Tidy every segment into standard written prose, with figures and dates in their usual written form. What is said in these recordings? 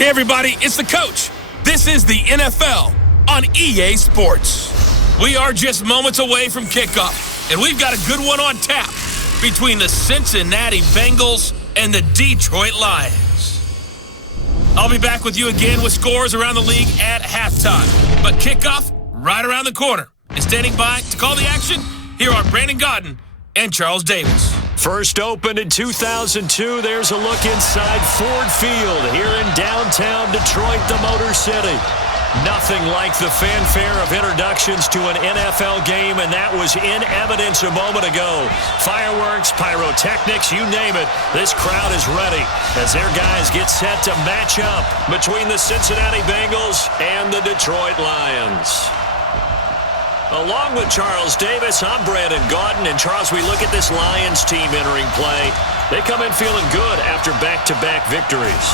Hey, everybody, it's the coach. This is the NFL on EA Sports. We are just moments away from kickoff, and we've got a good one on tap between the Cincinnati Bengals and the Detroit Lions. I'll be back with you again with scores around the league at halftime, but kickoff right around the corner. And standing by to call the action, here are Brandon Godden and Charles Davis. First opened in 2002, there's a look inside Ford Field here in downtown Detroit, the Motor City. Nothing like the fanfare of introductions to an NFL game, and that was in evidence a moment ago. Fireworks, pyrotechnics, you name it, this crowd is ready as their guys get set to match up between the Cincinnati Bengals and the Detroit Lions. Along with Charles Davis, I'm Brandon Godden. And Charles, we look at this Lions team entering play. They come in feeling good after back-to-back victories.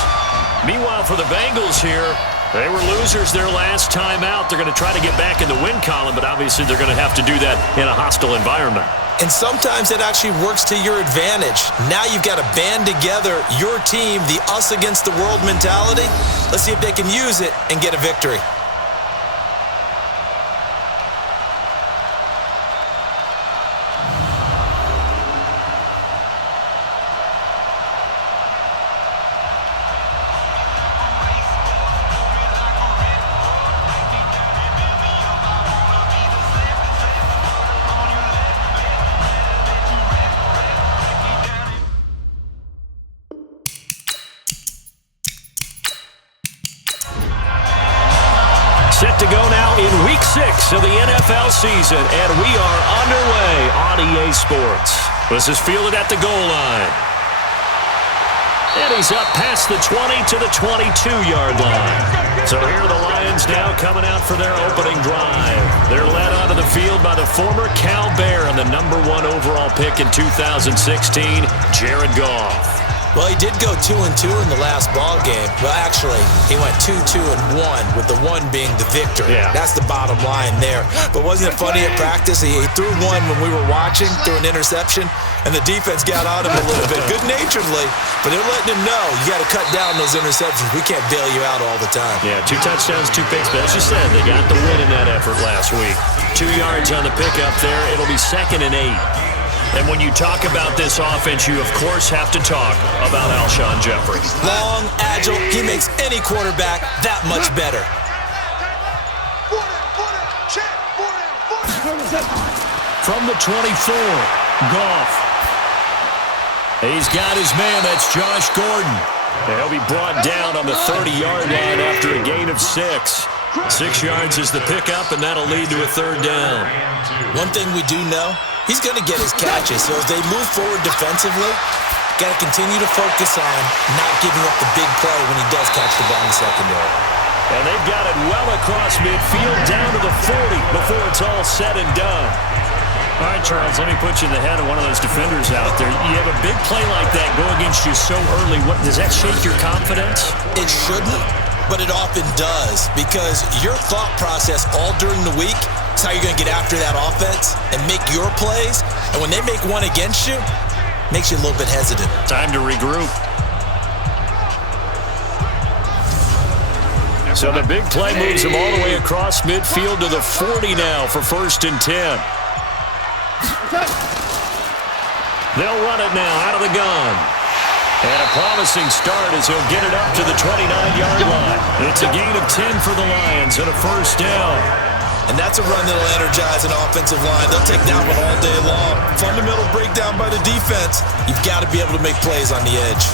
Meanwhile, for the Bengals here, they were losers their last time out. They're going to try to get back in the win column, but obviously they're going to have to do that in a hostile environment. And sometimes it actually works to your advantage. Now you've got to band together your team, the us against the world mentality. Let's see if they can use it and get a victory. Set to go now in Week 6 of the NFL season, and we are underway on EA Sports. This is fielded at the goal line. And he's up past the 20 to the 22-yard line. So here are the Lions now coming out for their opening drive. They're led onto the field by the former Cal Bear and the #1 overall pick in 2016, Jared Goff. Well, he did go 2-2 in the last ball game. Well, actually, he went 2-2-1, with the one being the victory. Yeah. That's the bottom line there. But wasn't it funny at practice? He threw one when we were watching, threw an interception, and the defense got on him a little bit, good-naturedly. But they're letting him know, you got to cut down those interceptions. We can't bail you out all the time. Yeah, 2 touchdowns, 2 picks. But as you said, they got the win in that effort last week. 2 yards on the pickup there. It'll be 2nd and 8. And when you talk about this offense, you, of course, have to talk about Alshon Jeffrey. Long, agile, he makes any quarterback that much better. From the 24, Goff. He's got his man, that's Josh Gordon. And he'll be brought down on the 30-yard line after a gain of 6. 6 yards is the pickup, and that'll lead to a 3rd down. One thing we do know, he's going to get his catches. So as they move forward defensively, got to continue to focus on not giving up the big play when he does catch the ball in the secondary. And they've got it well across midfield down to the 40 before it's all said and done. All right, Charles, let me put you in the head of one of those defenders out there. You have a big play like that go against you so early. What, does that shake your confidence? It shouldn't, but it often does, because your thought process all during the week is how you're going to get after that offense and make your plays. And when they make one against you, it makes you a little bit hesitant. Time to regroup. So the big play moves them all the way across midfield to the 40 now for 1st and 10. They'll run it now out of the gun. And a promising start as he'll get it up to the 29-yard line. It's a gain of 10 for the Lions and a 1st down. And that's a run that'll energize an offensive line. They'll take that one all day long. Fundamental breakdown by the defense. You've got to be able to make plays on the edge.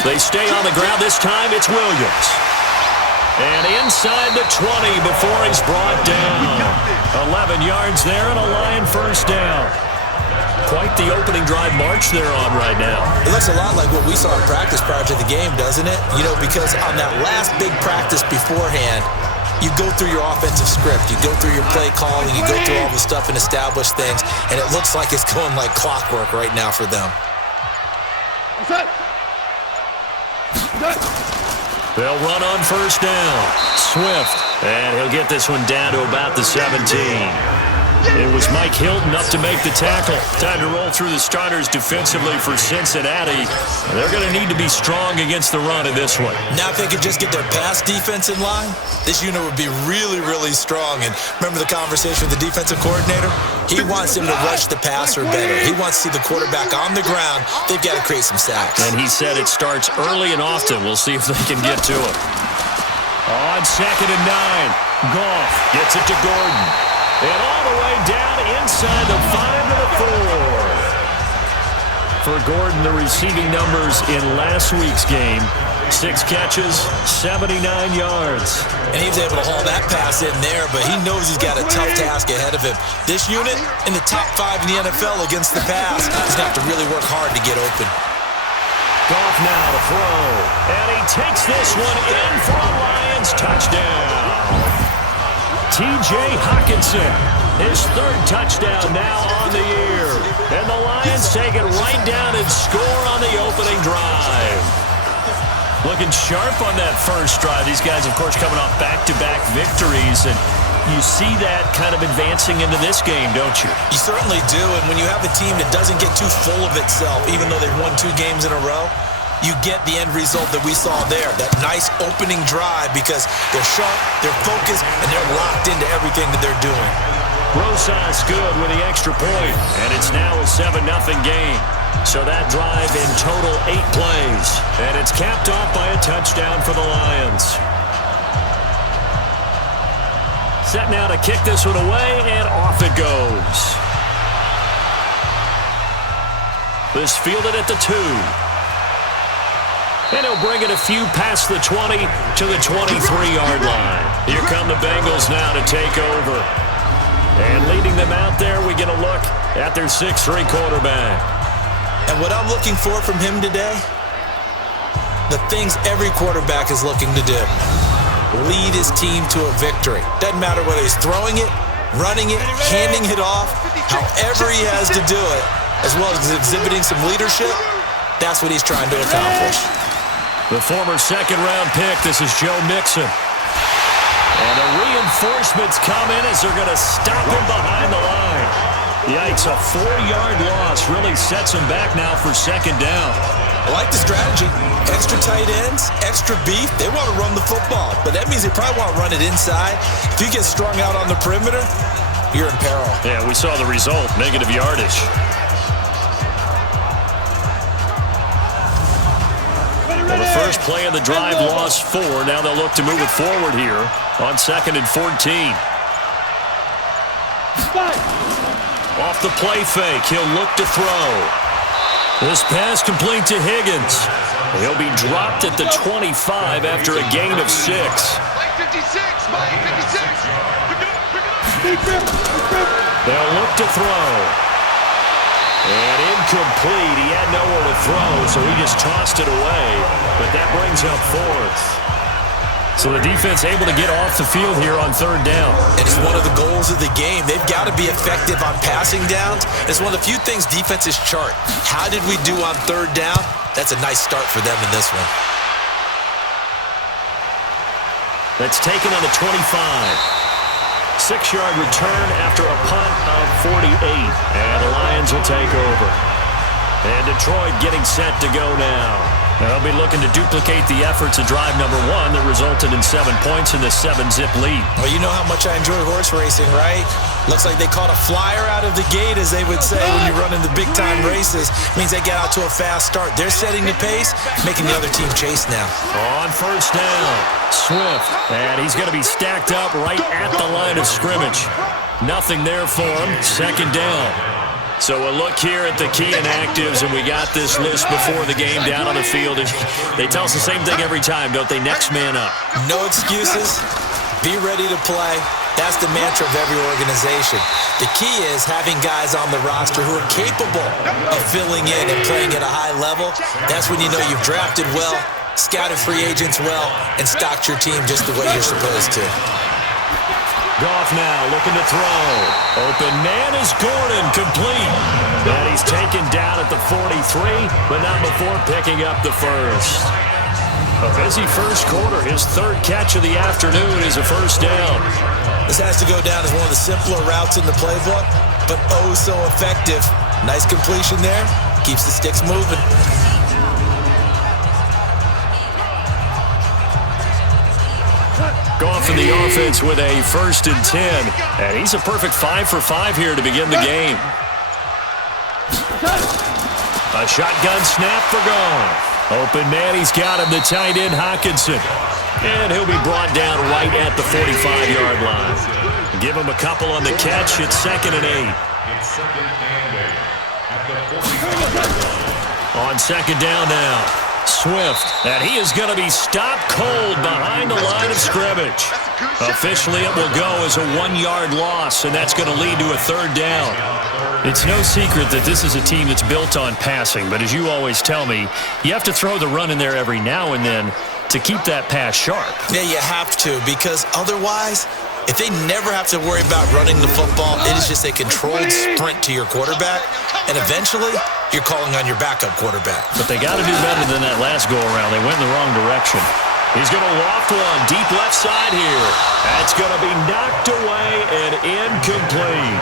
They stay on the ground. This time it's Williams. And inside the 20 before he's brought down. 11 yards there and a Lion 1st down. Quite the opening drive march they're on right now. It looks a lot like what we saw in practice prior to the game, doesn't it? You know, because on that last big practice beforehand, you go through your offensive script. You go through your play calling. You go through all the stuff and establish things. And it looks like it's going like clockwork right now for them. They'll run on first down. Swift, and he'll get this one down to about the 17. It was Mike Hilton up to make the tackle. Time to roll through the starters defensively for Cincinnati. They're going to need to be strong against the run in this one. Now if they could just get their pass defense in line, this unit would be really, really strong. And remember the conversation with the defensive coordinator? He wants them to rush the passer better. He wants to see the quarterback on the ground. They've got to create some sacks. And he said it starts early and often. We'll see if they can get to it. On 2nd and 9, Goff gets it to Gordon. And all the way down inside the 5 to the 4. For Gordon, the receiving numbers in last week's game, 6 catches, 79 yards. And he was able to haul that pass in there, but he knows he's got a tough task ahead of him. This unit in the top 5 in the NFL against the pass. He's going to have to really work hard to get open. Goff now to throw. And he takes this one in for a Lions touchdown. T.J. Hockenson, his 3rd touchdown now on the year. And the Lions take it right down and score on the opening drive. Looking sharp on that first drive. These guys, of course, coming off back-to-back victories. And you see that kind of advancing into this game, don't you? You certainly do. And when you have a team that doesn't get too full of itself, even though they've won 2 games in a row, you get the end result that we saw there, that nice opening drive, because they're sharp, they're focused, and they're locked into everything that they're doing. Rosas good with the extra point, and it's now a 7-0 game. So that drive in total 8 plays, and it's capped off by a touchdown for the Lions. Set now to kick this one away, and off it goes. This fielded at the 2. And he'll bring it a few past the 20 to the 23-yard line. Here come the Bengals now to take over. And leading them out there, we get a look at their 6'3" quarterback. And what I'm looking for from him today, the things every quarterback is looking to do. Lead his team to a victory. Doesn't matter whether he's throwing it, running it, handing it off, however he has to do it, as well as exhibiting some leadership, that's what he's trying to accomplish. The former 2nd-round pick, this is Joe Mixon. And the reinforcements come in as they're going to stop him behind the line. Yikes, a 4-yard loss really sets him back now for 2nd down. I like the strategy. Extra tight ends, extra beef. They want to run the football, but that means they probably want to run it inside. If you get strung out on the perimeter, you're in peril. Yeah, we saw the result, negative yardage. Well, the first play of the drive lost 4. Now they'll look to move it forward here on 2nd and 14. Off the play fake, he'll look to throw. This pass complete to Higgins. He'll be dropped at the 25 after a gain of 6. They'll look to throw. And incomplete. He had nowhere to throw, so he just tossed it away. But that brings up 4th. So the defense able to get off the field here on 3rd down. And it's one of the goals of the game. They've got to be effective on passing downs. It's one of the few things defenses chart. How did we do on 3rd down? That's a nice start for them in this one. That's taken on the 25. 6-yard return after a punt of 48. And the Lions will take over. And Detroit getting set to go now. They'll be looking to duplicate the efforts of drive number 1 that resulted in 7 points in the 7-zip lead. Well, you know how much I enjoy horse racing, right? Looks like they caught a flyer out of the gate, as they would say when you're running the big-time races. Means they get out to a fast start. They're setting the pace, making the other team chase now. On first down, Swift. And he's going to be stacked up right at the line of scrimmage. Nothing there for him. 2nd down. So a look here at the key inactives, and we got this list before the game down on the field. They tell us the same thing every time, don't they? Next man up. No excuses. Be ready to play. That's the mantra of every organization. The key is having guys on the roster who are capable of filling in and playing at a high level. That's when you know you've drafted well, scouted free agents well, and stocked your team just the way you're supposed to. Goff now looking to throw. Open man is Gordon, complete. And he's taken down at the 43, but not before picking up the first. A busy first quarter. His third catch of the afternoon is a first down. This has to go down as one of the simpler routes in the playbook, but oh so effective. Nice completion there. Keeps the sticks moving. Going for the offense with a 1st and 10. And he's a perfect 5 for 5 here to begin the game. A shotgun snap for gone. Open man, he's got him, the tight end, Hawkinson. And he'll be brought down right at the 45-yard line. Give him a couple on the catch. It's 2nd and 8. On 2nd down now. Swift, and he is going to be stopped cold behind the line of scrimmage. Officially, it will go as a 1-yard loss, and that's going to lead to a 3rd down. It's no secret that this is a team that's built on passing, but as you always tell me, you have to throw the run in there every now and then to keep that pass sharp. Yeah, you have to, because otherwise, if they never have to worry about running the football, it is just a controlled sprint to your quarterback, and eventually, you're calling on your backup quarterback. But they got to do better than that last go-around. They went in the wrong direction. He's going to loft one deep left side here. That's going to be knocked away and incomplete.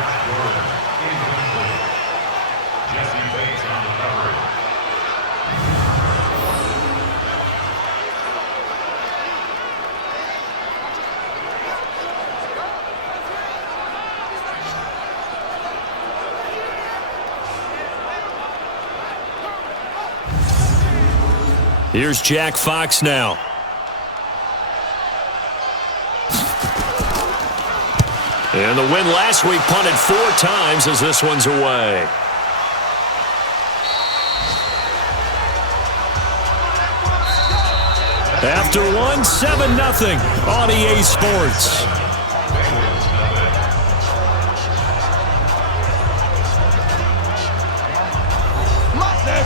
Here's Jack Fox now. And the win last week punted 4 times as this one's away. After one, 7-0 on EA Sports.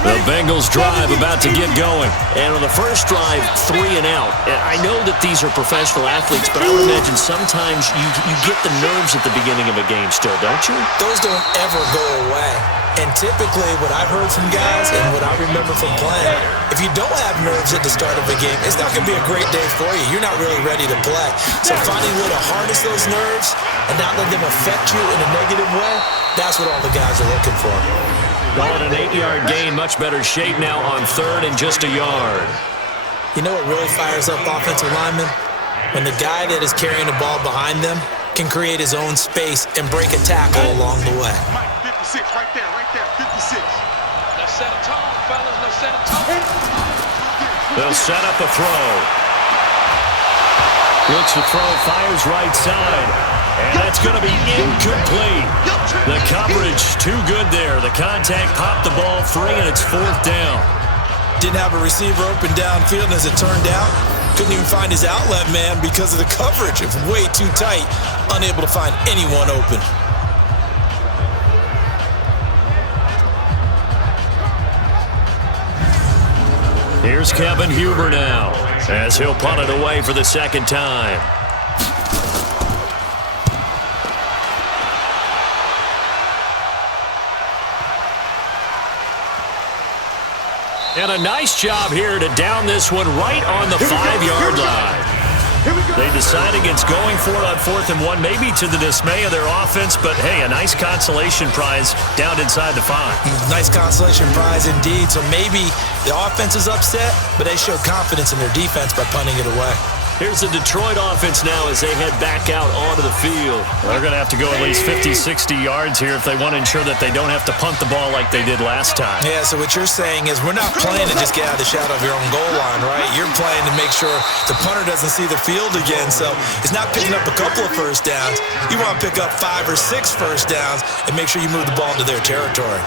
The Bengals drive about to get going. And on the first drive, 3 and out. I know that these are professional athletes, but I would imagine sometimes you get the nerves at the beginning of a game still, don't you? Those don't ever go away. And typically what I've heard from guys and what I remember from playing, if you don't have nerves at the start of a game, it's not going to be a great day for you. You're not really ready to play. So finding a way to harness those nerves and not let them affect you in a negative way, that's what all the guys are looking for. Going an 8-yard gain, much better shape now on 3rd and just a yard. You know what really fires up offensive linemen? When the guy that is carrying the ball behind them can create his own space and break a tackle along the way. 56, right there, 56. Let's set a tone, fellas, let's set a tone. They'll set up a throw. Looks to throw, fires right side. And that's going to be incomplete. The coverage too good there. The contact popped the ball free, and it's 4th down. Didn't have a receiver open downfield, and as it turned out, couldn't even find his outlet man because of the coverage. It was way too tight, unable to find anyone open. Here's Kevin Huber now, as he'll punt it away for the 2nd time. And a nice job here to down this one right on the 5-yard line. They decide against going for it on 4th and 1, maybe to the dismay of their offense, but hey, a nice consolation prize down inside the 5. Nice consolation prize indeed. So maybe the offense is upset, but they showed confidence in their defense by punting it away. Here's the Detroit offense now as they head back out onto the field. They're going to have to go at least 50, 60 yards here if they want to ensure that they don't have to punt the ball like they did last time. Yeah, so what you're saying is we're not playing to just get out of the shadow of your own goal line, right? You're playing to make sure the punter doesn't see the field again. So it's not picking up a couple of first downs. You want to pick up 5 or 6 first downs and make sure you move the ball into their territory.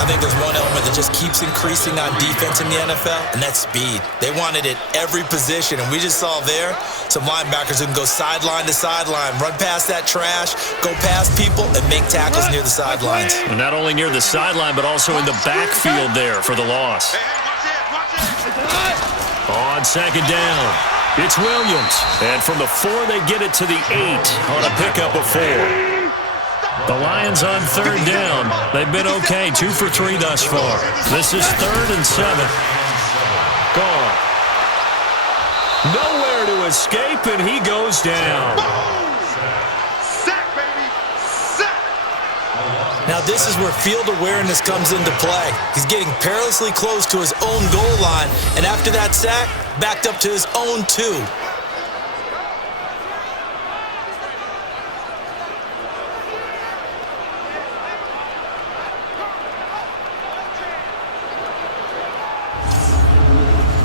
I think there's one element that just keeps increasing on defense in the NFL, and that's speed. They want it at every position, and we just saw there some linebackers who can go sideline to sideline, run past that trash, go past people, and make tackles near the sidelines. And not only near the sideline, but also in the backfield there for the loss. On 2nd down, it's Williams. And from the 4, they get it to the 8 on a pickup of 4. The Lions on 3rd down. They've been okay, 2 for 3 thus far. This is 3rd and 7. Gone. Nowhere to escape, and he goes down. Sack, baby. Sack. Now this is where field awareness comes into play. He's getting perilously close to his own goal line, and after that sack, backed up to his own 2.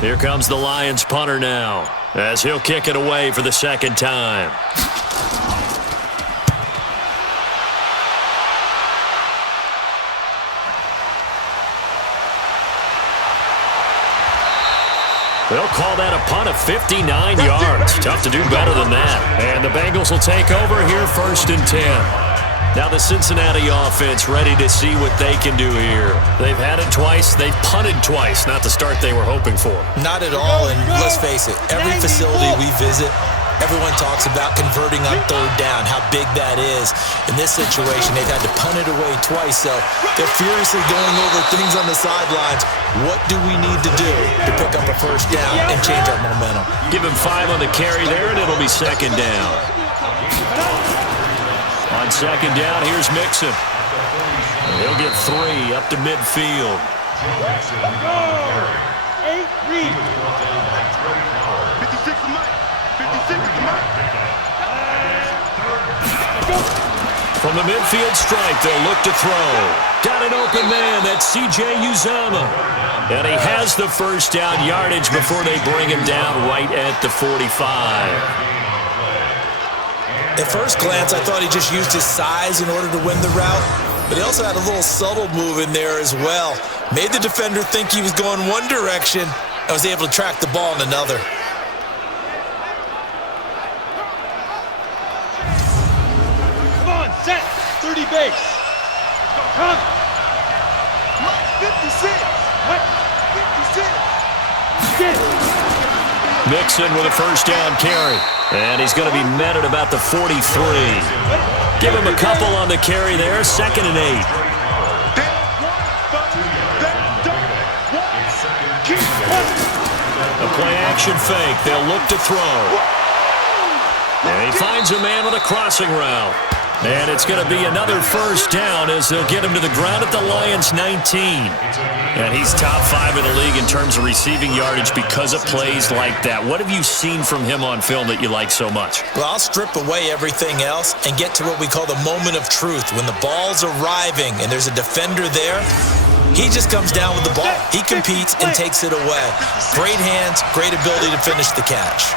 Here comes the Lions punter now, as he'll kick it away for the second time. They'll call that a punt of 59 yards. Tough to do better than that. And the Bengals will take over here 1st and 10. Now the Cincinnati offense ready to see what they can do here. They've had it twice. They've punted twice. Not the start they were hoping for. Not at all, and let's face it, every facility we visit, everyone talks about converting on 3rd down, how big that is. In this situation, they've had to punt it away twice, so they're furiously going over things on the sidelines. What do we need to do to pick up a 1st down and change our momentum? Give him 5 on the carry there, and it'll be 2nd down. On 2nd down, here's Mixon. And he'll get 3 up to midfield. 8, read. 56 to Mike. 56 to Mike. From the midfield stripe, they'll look to throw. Got an open man, that's C.J. Uzomah. And he has the 1st down yardage before they bring him down right at the 45. At first glance, I thought he just used his size in order to win the route, but he also had a little subtle move in there as well. Made the defender think he was going one direction and was able to track the ball in another. Come on, set. 30 base. Come. Mike, 56. Mike, 56. Mixon with a 1st down carry. And he's going to be met at about the 43. Give him a couple on the carry there. 2nd and 8. A play-action fake. They'll look to throw. And he finds a man with a crossing route. And it's going to be another 1st down as they'll get him to the ground at the Lions' 19. And he's top 5 in the league in terms of receiving yardage because of plays like that. What have you seen from him on film that you like so much? Well, I'll strip away everything else and get to what we call the moment of truth. When the ball's arriving and there's a defender there, he just comes down with the ball. He competes and takes it away. Great hands, great ability to finish the catch.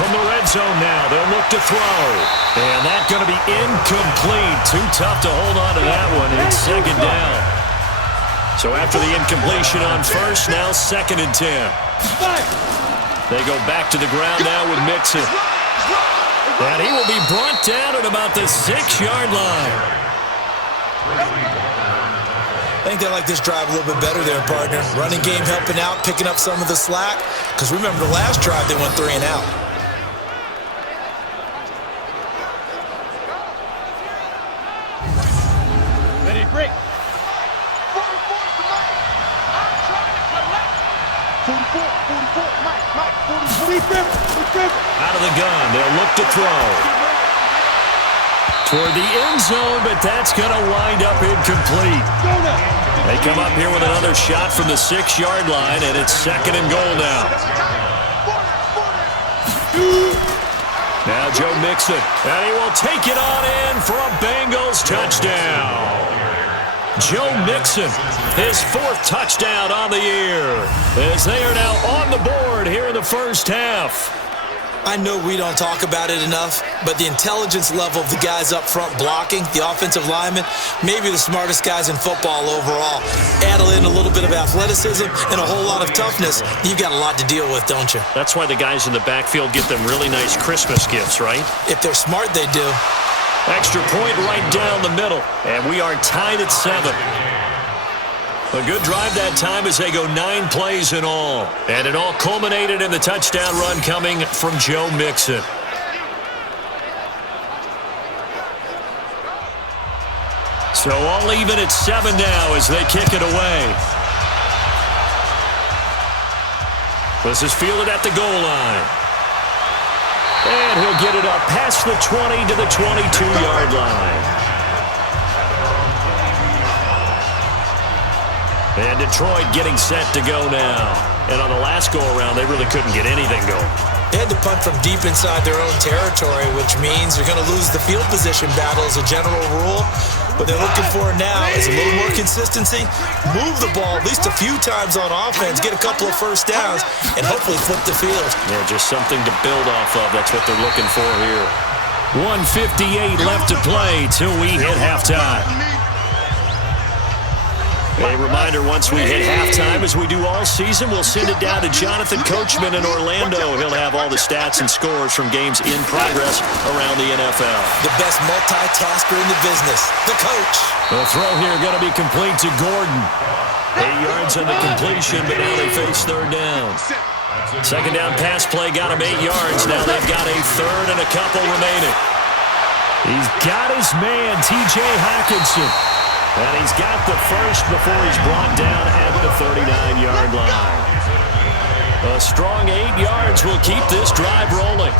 From the red zone now, they'll look to throw. And that's going to be incomplete. Too tough to hold on to that one. It's 2nd down. So after the incompletion on 1st, now 2nd and 10. They go back to the ground now with Mixon. And he will be brought down at about the 6-yard line. I think they like this drive a little bit better there, partner. Running game helping out, picking up some of the slack. Because remember, the last drive they went 3 and out. Ready, break. 44 to Mike. I'm trying to collect. 44, Mike, 44. Out of the gun, they'll look to throw. Toward the end zone, but that's going to wind up incomplete. They come up here with another shot from the 6-yard line, and it's 2nd and goal now. Now Joe Mixon, and he will take it on in for a Bengals touchdown. Joe Mixon, his 4th touchdown on the year, as they are now on the board here in the 1st half. I know we don't talk about it enough, but the intelligence level of the guys up front blocking, the offensive linemen, maybe the smartest guys in football overall. Add in a little bit of athleticism and a whole lot of toughness, you've got a lot to deal with, don't you? That's why the guys in the backfield get them really nice Christmas gifts, right? If they're smart, they do. Extra point right down the middle, and we are tied at 7. A good drive that time as they go 9 plays in all. And it all culminated in the touchdown run coming from Joe Mixon. So all even at 7 now as they kick it away. This is fielded at the goal line. And he'll get it up past the 20 to the 22-yard line. And Detroit getting set to go now. And on the last go-around, they really couldn't get anything going. They had to punt from deep inside their own territory, which means they're going to lose the field position battle as a general rule. What they're looking for now is a little more consistency, move the ball at least a few times on offense, get a couple of first downs, and hopefully flip the field. Yeah, just something to build off of. That's what they're looking for here. 1:58 left to play till we hit halftime. A reminder, once we hit halftime, as we do all season, we'll send it down to Jonathan Coachman in Orlando. He'll have all the stats and scores from games in progress around the NFL. The best multitasker in the business, the coach. The throw here going to be complete to Gordon. 8 yards on the completion, but now they face third down. Second down pass play got him 8 yards. Now they've got a third and a couple remaining. He's got his man, T.J. Hockenson. And he's got the first before he's brought down at the 39-yard line. A strong 8 yards will keep this drive rolling.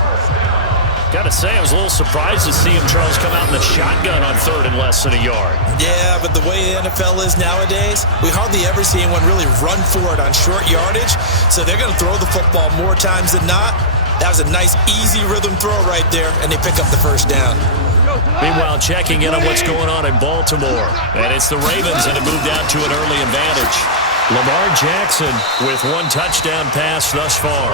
Got to say, I was a little surprised to see him, Charles, come out in the shotgun on third and less than a yard. Yeah, but the way the NFL is nowadays, we hardly ever see anyone really run for it on short yardage. So they're going to throw the football more times than not. That was a nice, easy rhythm throw right there, and they pick up the first down. Meanwhile, checking in on what's going on in Baltimore. And it's the Ravens that have moved out to an early advantage. Lamar Jackson with 1 touchdown pass thus far.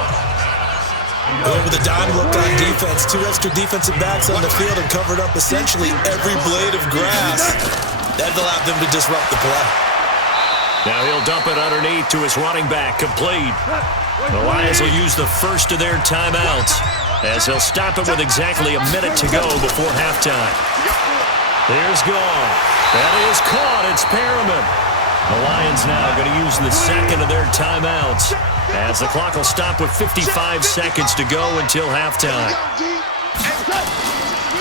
With a dime look on defense, 2 extra defensive backs on the field and covered up essentially every blade of grass. That allowed them to disrupt the play. Now he'll dump it underneath to his running back, complete. The Lions will use the first of their timeouts, as they'll stop it with exactly a minute to go before halftime. There's Goff. That is caught. It's Perriman. The Lions now going to use the second of their timeouts, as the clock will stop with 55 seconds to go until halftime.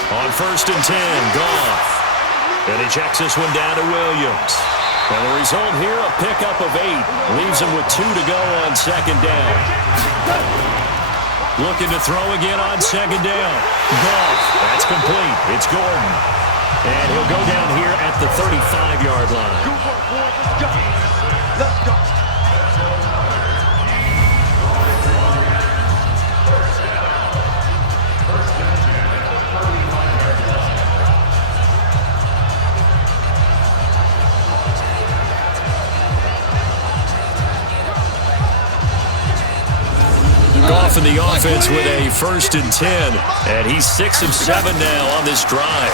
On 1st and 10, Goff. And he checks this one down to Williams. And the result here, a pickup of 8. Leaves him with 2 to go on second down. Looking to throw again on second down. Goff. That's complete. It's Gordon. And he'll go down here at the 35-yard line. Let's go. Goff in the offense with a 1st and 10. And he's 6 of 7 now on this drive.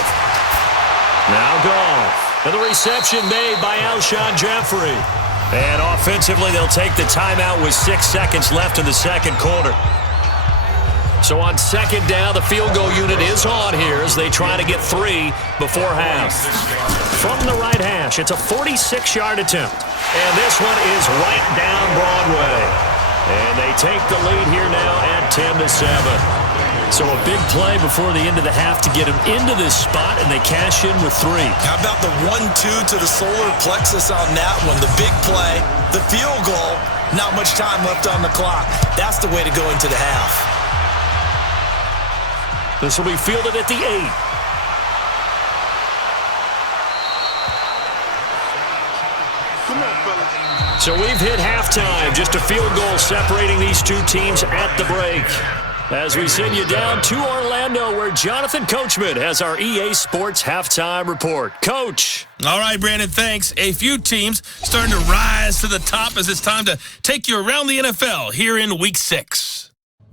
Now Goff. And the reception made by Alshon Jeffrey. And offensively, they'll take the timeout with 6 seconds left in the second quarter. So on second down, the field goal unit is on here as they try to get 3 before half. From the right hash, it's a 46-yard attempt. And this one is right down Broadway. And they take the lead here now at 10-7. So a big play before the end of the half to get him into this spot, and they cash in with 3. How about the 1-2 to the solar plexus on that one? The big play, the field goal, not much time left on the clock. That's the way to go into the half. This will be fielded at the 8. So we've hit halftime. Just a field goal separating these two teams at the break. As we send you down to Orlando, where Jonathan Coachman has our EA Sports halftime report. Coach. All right, Brandon, thanks. A few teams starting to rise to the top as it's time to take you around the NFL here in Week 6.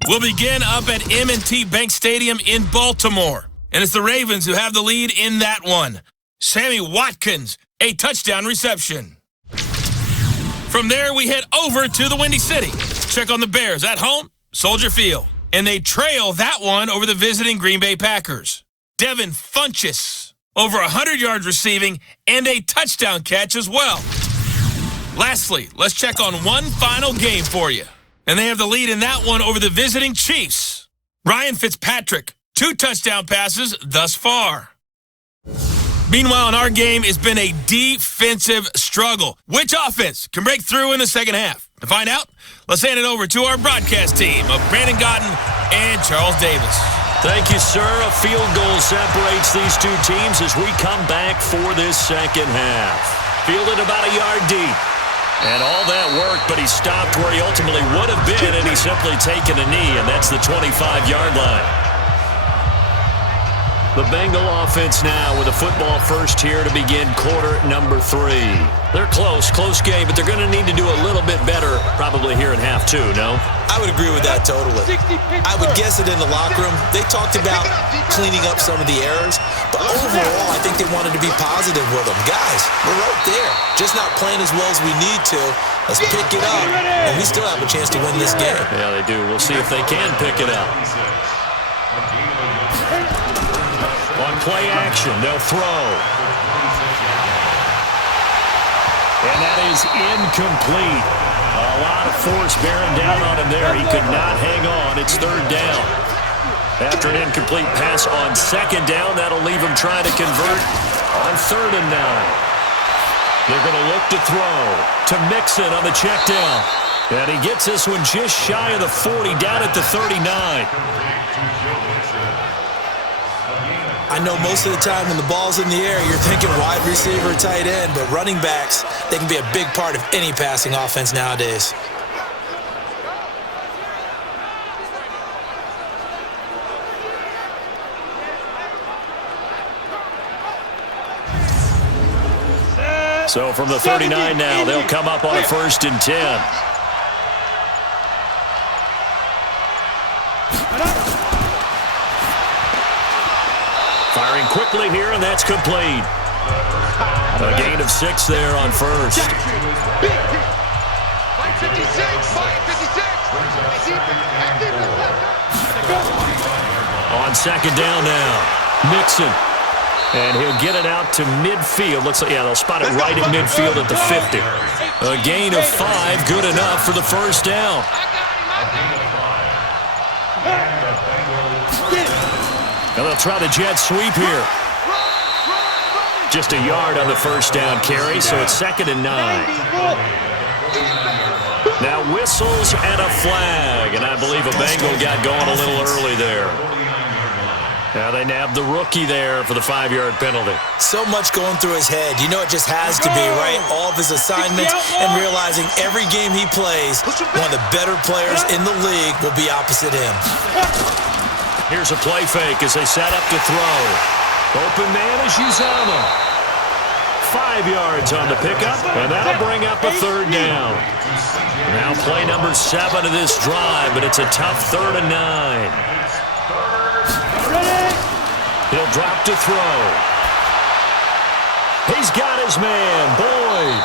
We'll begin up at M&T Bank Stadium in Baltimore. And it's the Ravens who have the lead in that one. Sammy Watkins, a touchdown reception. From there, we head over to the Windy City. Check on the Bears at home, Soldier Field. And they trail that one over the visiting Green Bay Packers. Devin Funchess, over 100 yards receiving and a touchdown catch as well. Lastly, let's check on one final game for you. And they have the lead in that one over the visiting Chiefs. Ryan Fitzpatrick, 2 touchdown passes thus far. Meanwhile, in our game, it's been a defensive struggle. Which offense can break through in the second half? To find out, let's hand it over to our broadcast team of Brandon Godden and Charles Davis. Thank you, sir. A field goal separates these two teams as we come back for this second half. Fielded about a yard deep. And all that work, but he stopped where he ultimately would have been, and he's simply taken a knee, and that's the 25-yard line. The Bengal offense now with a football first here to begin quarter number 3. They're close game, but they're going to need to do a little bit better probably here in half 2, no? I would agree with that totally. I would guess it in the locker room. They talked about cleaning up some of the errors, but overall, I think they wanted to be positive with them. Guys, we're right there. Just not playing as well as we need to. Let's pick it up, and we still have a chance to win this game. Yeah, they do. We'll see if they can pick it up. On play action, they'll throw. And that is incomplete. A lot of force bearing down on him there. He could not hang on. It's third down. After an incomplete pass on second down, that'll leave him trying to convert on 3rd and 9. They're going to look to throw to Mixon on the check down. And he gets this one just shy of the 40, down at the 39. I know most of the time when the ball's in the air, you're thinking wide receiver, tight end, but running backs, they can be a big part of any passing offense nowadays. So from the 39 now, they'll come up on a 1st and 10. Firing quickly here, and that's complete. A gain of 6 there on 1st. On 2nd down now, Mixon. And he'll get it out to midfield. Looks like, yeah, they'll spot it right in midfield at the 50. A gain of 5, good enough for the 1st down. And they'll try the jet sweep here. Just a yard on the 1st down carry, so it's 2nd and 9. Now whistles and a flag, and I believe a Bengal got going a little early there. Now they nabbed the rookie there for the 5-yard penalty. So much going through his head. You know it just has to be, right? All of his assignments and realizing every game he plays, one of the better players in the league will be opposite him. Here's a play fake as they set up to throw. Open man is Uzama. 5 yards on the pickup, and that'll bring up a 3rd down. Now play number 7 of this drive, but it's a tough 3rd and 9. He'll drop to throw. He's got his man, Boyd.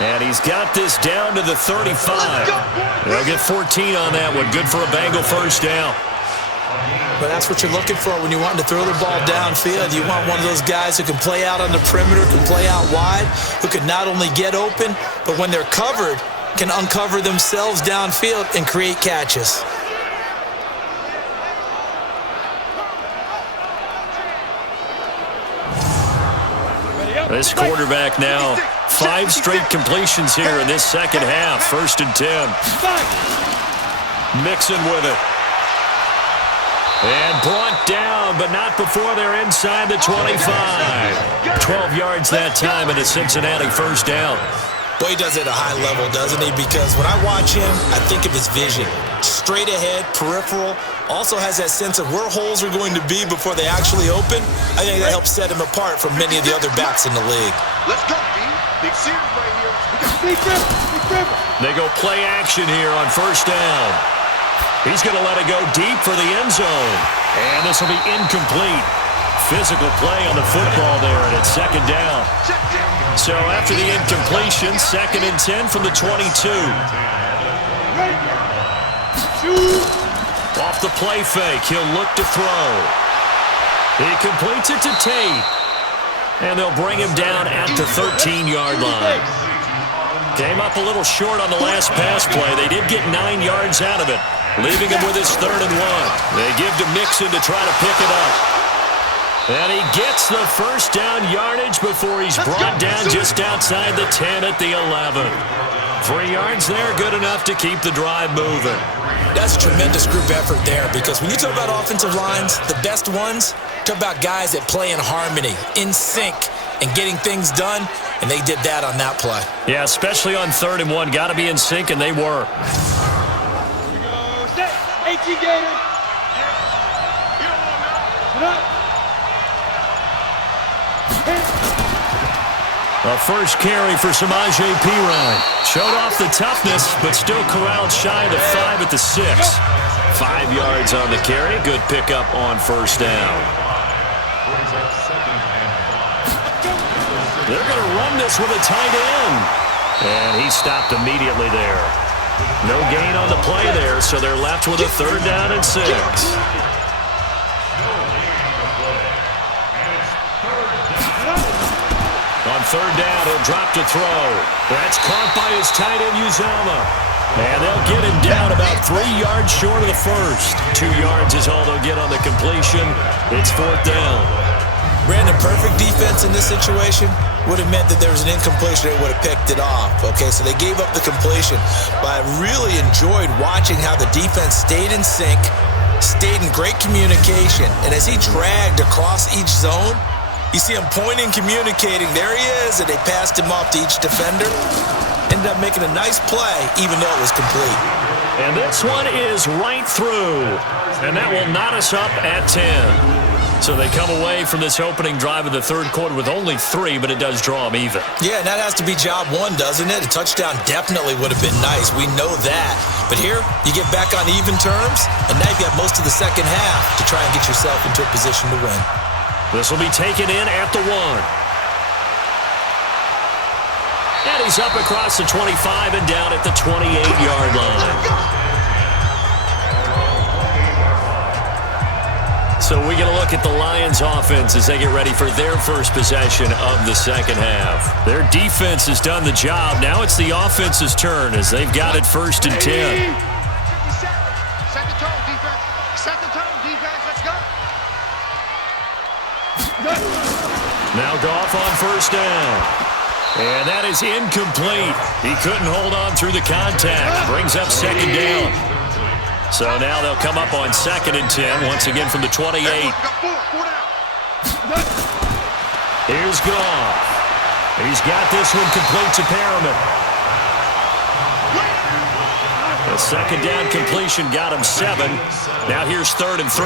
And he's got this down to the 35. They'll get 14 on that one. Good for a Bengal 1st down. But that's what you're looking for when you want to throw the ball downfield. You want one of those guys who can play out on the perimeter, can play out wide, who can not only get open, but when they're covered, can uncover themselves downfield and create catches. This quarterback now, 5 straight completions here in this second half. 1st and 10. Mixon with it. And brought down, but not before they're inside the 25. 12 yards that time, and a Cincinnati 1st down. Boy, he does it at a high level, doesn't he? Because when I watch him, I think of his vision. Straight ahead, peripheral. Also has that sense of where holes are going to be before they actually open. I think that helps set him apart from many of the other backs in the league. Let's go, B. Big series right here. We got big river. They go play action here on 1st down. He's going to let it go deep for the end zone. And this will be incomplete. Physical play on the football there, and it's 2nd down. So after the incompletion, 2nd and 10 from the 22. Off the play fake, he'll look to throw. He completes it to Tate. And they'll bring him down at the 13-yard line. Came up a little short on the last pass play. They did get 9 yards out of it, leaving him with his 3rd and 1. They give to Mixon to try to pick it up. And he gets the 1st down yardage before he's brought down just outside the 10 at the 11. 3 yards there, good enough to keep the drive moving. That's a tremendous group effort there, because when you talk about offensive lines, the best ones, talk about guys that play in harmony, in sync, and getting things done, and they did that on that play. Yeah, especially on 3rd and 1. Got to be in sync, and they were. Set. 18 Gator. A first carry for Samaje Perine. Showed off the toughness, but still corralled shy of the 5 at the 6. 5 yards on the carry. Good pickup on 1st down. They're going to run this with a tight end. And he stopped immediately there. No gain on the play there, so they're left with a 3rd down and 6. On 3rd down, he'll drop to throw. That's caught by his tight end, Uzomah. And they'll get him down about 3 yards short of the 1st. 2 yards is all they'll get on the completion. It's 4th down. Brandon, perfect defense in this situation would have meant that there was an incompletion. They would have picked it off. Okay, so they gave up the completion. But I really enjoyed watching how the defense stayed in sync, stayed in great communication. And as he dragged across each zone, you see him pointing, communicating. There he is, and they passed him off to each defender. Ended up making a nice play, even though it was complete. And this one is right through. And that will knot us up at 10. So they come away from this opening drive of the 3rd quarter with only 3, but it does draw them even. Yeah, and that has to be job 1, doesn't it? A touchdown definitely would have been nice. We know that. But here, you get back on even terms, and now you've got most of the second half to try and get yourself into a position to win. This will be taken in at the 1. And he's up across the 25 and down at the 28-yard line. So we get a look at the Lions offense as they get ready for their first possession of the second half. Their defense has done the job. Now it's the offense's turn as they've got it 1st and 10. Set the tone, defense. Set the tone, defense. Let's go. Now Goff on 1st down. And that is incomplete. He couldn't hold on through the contact. Brings up 2nd down. So now they'll come up on 2nd and 10, once again from the 28. Here's Goff. He's got this one complete to Perriman. The 2nd down completion got him 7. Now here's 3rd and 3.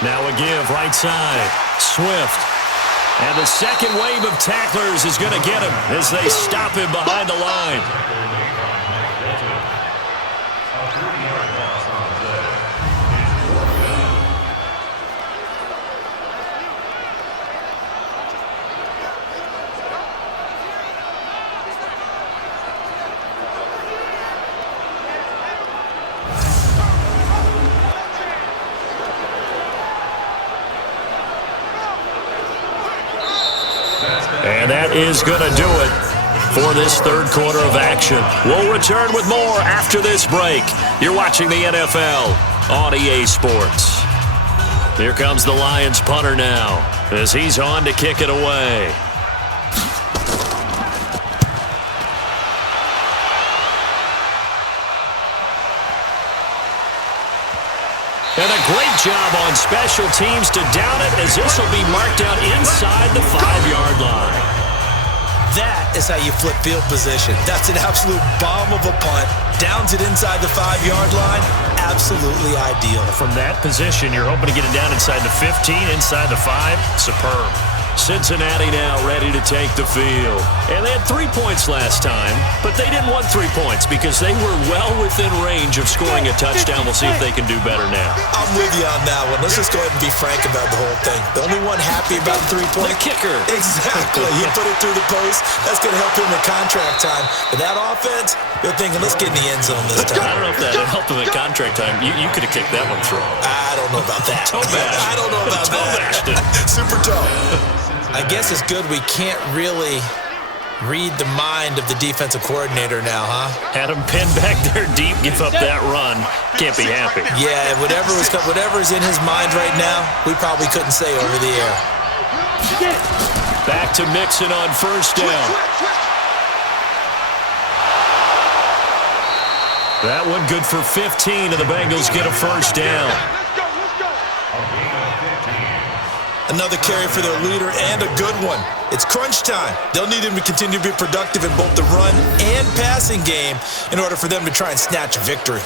Now a give right side. Swift. And the second wave of tacklers is going to get him as they stop him behind the line. And that is going to do it for this 3rd quarter of action. We'll return with more after this break. You're watching the NFL on EA Sports. Here comes the Lions punter now as he's on to kick it away. And a great job on special teams to down it as this will be marked out inside the 5-yard line. That is how you flip field position. That's an absolute bomb of a punt. Downs it inside the 5-yard line. Absolutely ideal. From that position, you're hoping to get it down inside the 15, inside the 5. Superb. Cincinnati now ready to take the field. And they had 3 points last time, but they didn't want 3 points because they were well within range of scoring a touchdown. We'll see if they can do better now. I'm with you on that one. Let's just go ahead and be frank about the whole thing. The only one happy about the 3-point? The kicker. Exactly. He put it through the post. That's going to help him in contract time. But that offense, they're thinking, let's get in the end zone this time. I don't know if that helped him in contract time. You could have kicked that one through. I don't know about that. Toe bash. I don't know about toe that. Bashed it. Super toe. I guess it's good we can't really read the mind of the defensive coordinator now, huh? Had him pinned back there deep, give up that run. Can't be happy. Yeah, whatever is in his mind right now, we probably couldn't say over the air. Back to Mixon on first down. That one good for 15, and the Bengals get a first down. Another carry for their leader and a good one. It's crunch time. They'll need him to continue to be productive in both the run and passing game in order for them to try and snatch a victory.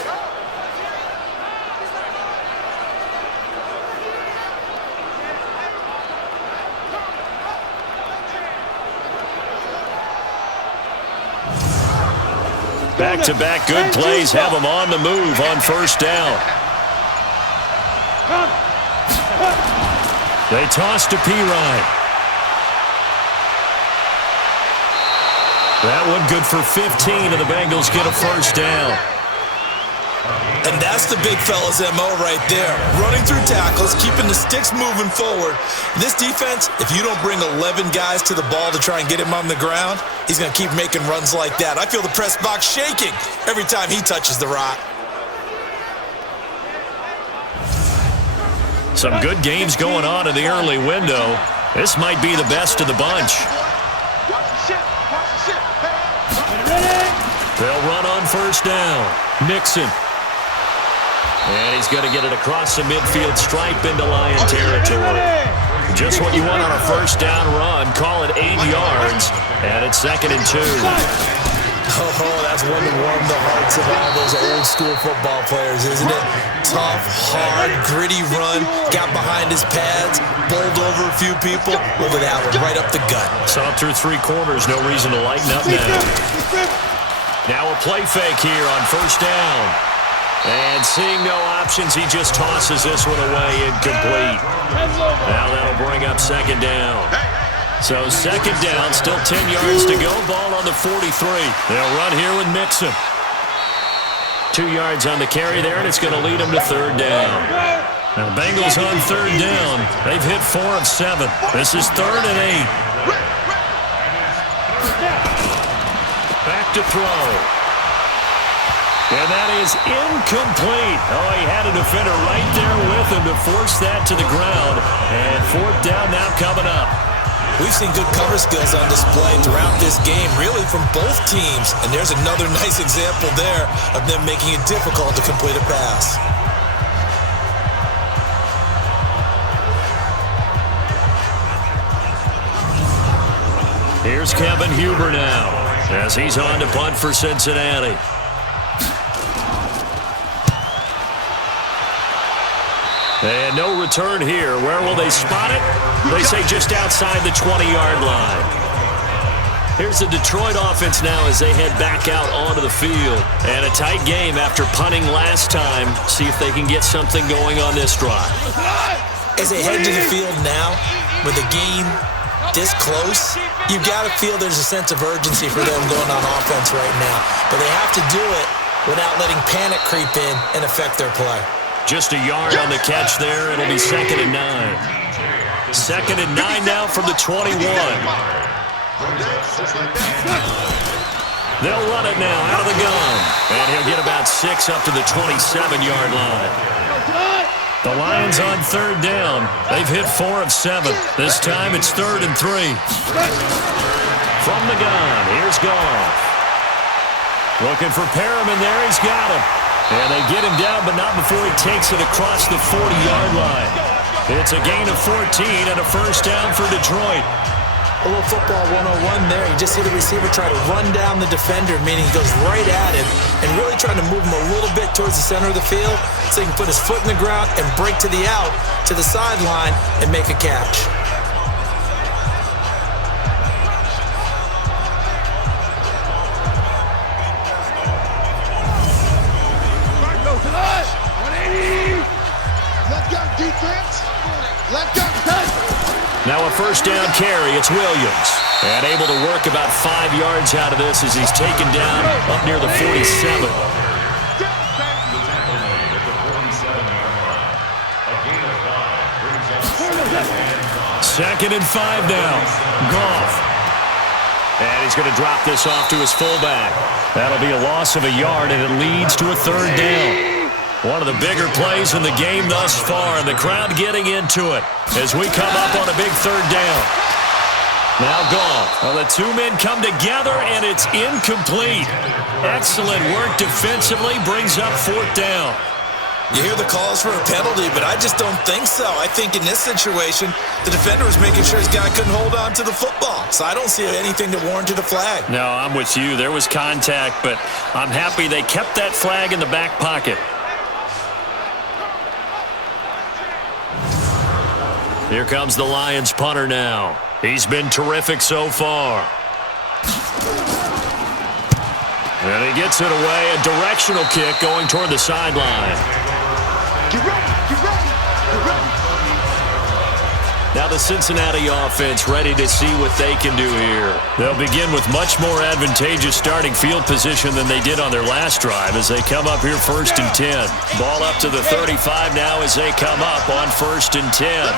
Back-to-back good plays have them on the move on first down. They toss to Pirine. That one good for 15, and the Bengals get a first down. And that's the big fella's MO right there. Running through tackles, keeping the sticks moving forward. This defense, if you don't bring 11 guys to the ball to try and get him on the ground, he's going to keep making runs like that. I feel the press box shaking every time he touches the rock. Some good games going on in the early window. This might be the best of the bunch. They'll run on first down. Mixon. And he's going to get it across the midfield stripe into Lion territory. Just what you want on a first down run. Call it 8 yards. And it's 2nd and 2. Oh, that's one to warm the hearts of all those old school football players, isn't it? Tough, hard, gritty run. Got behind his pads. Bowled over a few people. Look at that one, right up the gut. Saw through 3 quarters. No reason to lighten up now. Now a play fake here on first down. And seeing no options, he just tosses this one away, incomplete. Now that'll bring up 2nd down. So 2nd down, still 10 yards to go. Ball on the 43. They'll run here with Mixon. 2 yards on the carry there, and it's going to lead them to 3rd down. Now the Bengals on 3rd down. They've hit 4 of 7. This is 3rd and 8. Back to throw. And that is incomplete. Oh, he had a defender right there with him to force that to the ground. And 4th down now coming up. We've seen good cover skills on display throughout this game, really from both teams. And there's another nice example there of them making it difficult to complete a pass. Here's Kevin Huber now as he's on to punt for Cincinnati. And no return here. Where will they spot it? They say just outside the 20-yard line. Here's the Detroit offense now as they head back out onto the field. And a tight game after punting last time. See if they can get something going on this drive. As they head to the field now, with the game this close, you've got to feel there's a sense of urgency for them going on offense right now. But they have to do it without letting panic creep in and affect their play. Just a yard on the catch there. It'll be 2nd and 9. 2nd and 9 now from the 21. They'll run it now out of the gun. And he'll get about 6 up to the 27-yard line. The Lions on 3rd down. They've hit 4 of 7. This time it's 3rd and 3. From the gun, here's Goff. Looking for Perriman there. He's got him. And they get him down, but not before he takes it across the 40-yard line. It's a gain of 14 and a first down for Detroit. A little football 101 there. You just see the receiver try to run down the defender, meaning he goes right at him and really trying to move him a little bit towards the center of the field so he can put his foot in the ground and break to the out, to the sideline, and make a catch. Now a first down carry. It's Williams. And able to work about 5 yards out of this as he's taken down up near the 47. Second and 5 now. Goff. And he's going to drop this off to his fullback. That'll be a loss of a yard, and it leads to a 3rd down. One of the bigger plays in the game thus far, and the crowd getting into it as we come up on a big 3rd down. Now gone. Well, the two men come together, and it's incomplete. Excellent work defensively, brings up 4th down. You hear the calls for a penalty, but I just don't think so. I think in this situation, the defender was making sure his guy couldn't hold on to the football. So I don't see anything that warranted a flag. No, I'm with you. There was contact, but I'm happy they kept that flag in the back pocket. Here comes the Lions punter now. He's been terrific so far. And he gets it away. A directional kick going toward the sideline. Get ready, get ready, get ready. Now the Cincinnati offense ready to see what they can do here. They'll begin with much more advantageous starting field position than they did on their last drive as they come up here 1st and 10. Ball up to the 35 now as they come up on 1st and 10.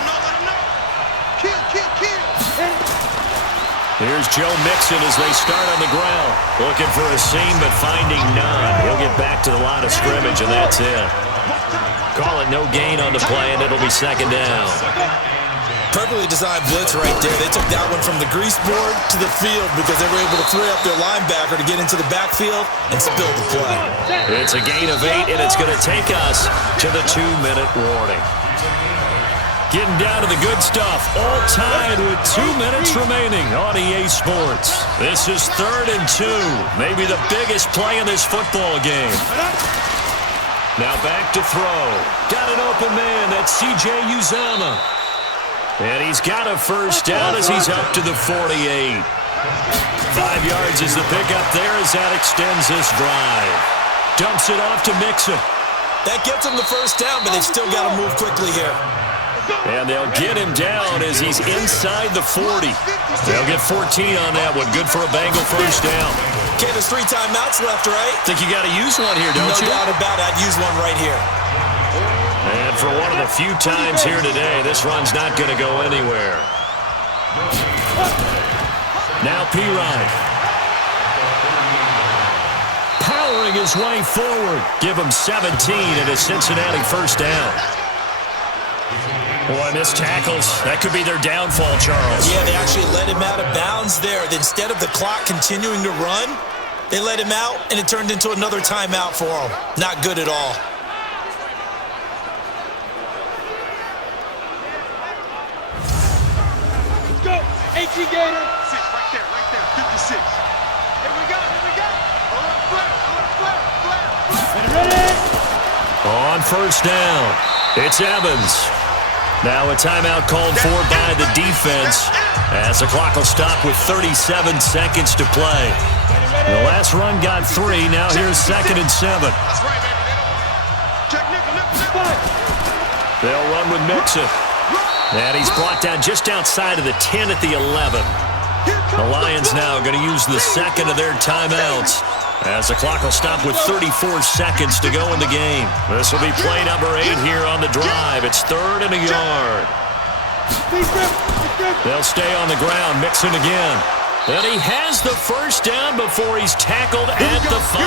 Here's Joe Mixon as they start on the ground. Looking for a seam, but finding none. He'll get back to the line of scrimmage, and that's it. Call it no gain on the play, and it'll be 2nd down. Perfectly designed blitz right there. They took that one from the grease board to the field because they were able to free up their linebacker to get into the backfield and spill the play. It's a gain of 8, and it's going to take us to the 2-minute warning. Getting down to the good stuff, all tied with 2 minutes remaining on EA Sports. This is 3rd and 2, maybe the biggest play in this football game. Now back to throw. Got an open man, that's C.J. Uzomah. And he's got a 1st down as he's up to the 48. 5 yards is the pickup there as that extends this drive. Dumps it off to Mixon. That gets him the 1st down, but they've still got to move quickly here. And they'll get him down as he's inside the 40. They'll get 14 on that one. Good for a Bengal 1st down. Okay, there's 3 timeouts left, right? Think you got to use one here, don't you? No doubt about it. I'd use one right here. And for one of the few times here today, this run's not going to go anywhere. Now Pirine. Powering his way forward. Give him 17 and a Cincinnati 1st down. Boy, missed tackles. That could be their downfall, Charles. Yeah, they actually let him out of bounds there. Instead of the clock continuing to run, they let him out, and it turned into another timeout for him. Not good at all. Let's go. AT Gator. 6, right there, 56. Here we go, here we go. Hold on, flare. Ready? On 1st down, it's Evans. Now a timeout called for by the defense as the clock will stop with 37 seconds to play. The last run got 3. Now here's 2nd and 7. That's right, baby. They'll run with Mixon. And he's brought down just outside of the 10 at the 11. The Lions now going to use the 2nd of their timeouts as the clock will stop with 34 seconds to go in the game. This will be play number 8 here on the drive. It's 3rd and a yard. They'll stay on the ground. Mixon again. And he has the 1st down before he's tackled at the 5.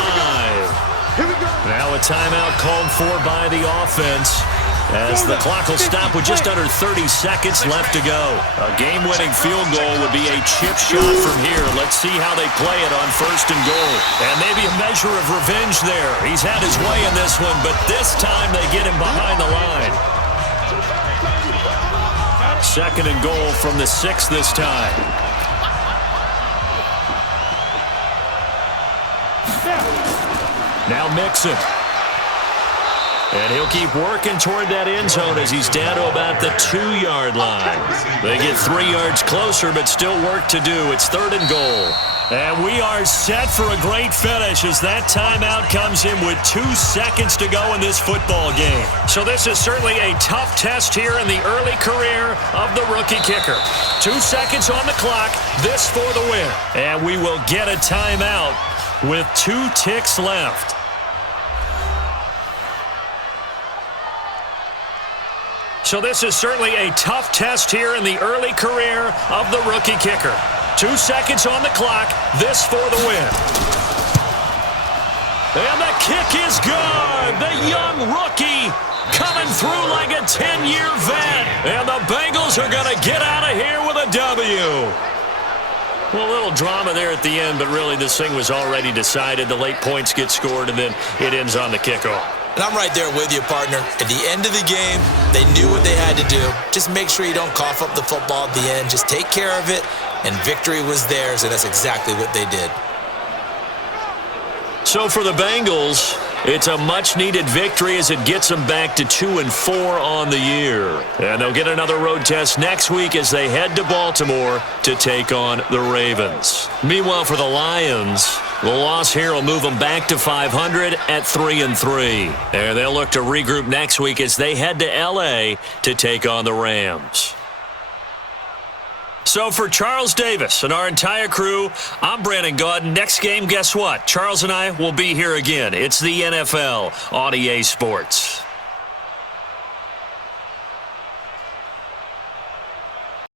Now a timeout called for by the offense as the clock will stop with just under 30 seconds left to go. A game-winning field goal would be a chip shot from here. Let's see how they play it on 1st and goal. And maybe a measure of revenge there. He's had his way in this one, but this time they get him behind the line. 2nd and goal from the 6 this time. Now Mixon. And he'll keep working toward that end zone as he's down to about the 2-yard line. They get 3 yards closer, but still work to do. It's 3rd and goal. And we are set for a great finish as that timeout comes in with 2 seconds to go in this football game. So this is certainly a tough test here in the early career of the rookie kicker. 2 seconds on the clock, this for the win. And we will get a timeout with 2 ticks left. So this is certainly a tough test here in the early career of the rookie kicker. 2 seconds on the clock, this for the win. And the kick is good. The young rookie coming through like a 10-year vet. And the Bengals are going to get out of here with a W. Well, a little drama there at the end, but really this thing was already decided. The late points get scored, and then it ends on the kickoff. And I'm right there with you, partner. At the end of the game, they knew what they had to do. Just make sure you don't cough up the football at the end. Just take care of it, and victory was theirs, and that's exactly what they did. So for the Bengals, it's a much-needed victory as it gets them back to 2-4 on the year. And they'll get another road test next week as they head to Baltimore to take on the Ravens. Meanwhile, for the Lions, the loss here will move them back to 500 at 3-3. And they'll look to regroup next week as they head to L.A. to take on the Rams. So for Charles Davis and our entire crew, I'm Brandon Gaudin. Next game, guess what? Charles and I will be here again. It's the NFL on EA Sports.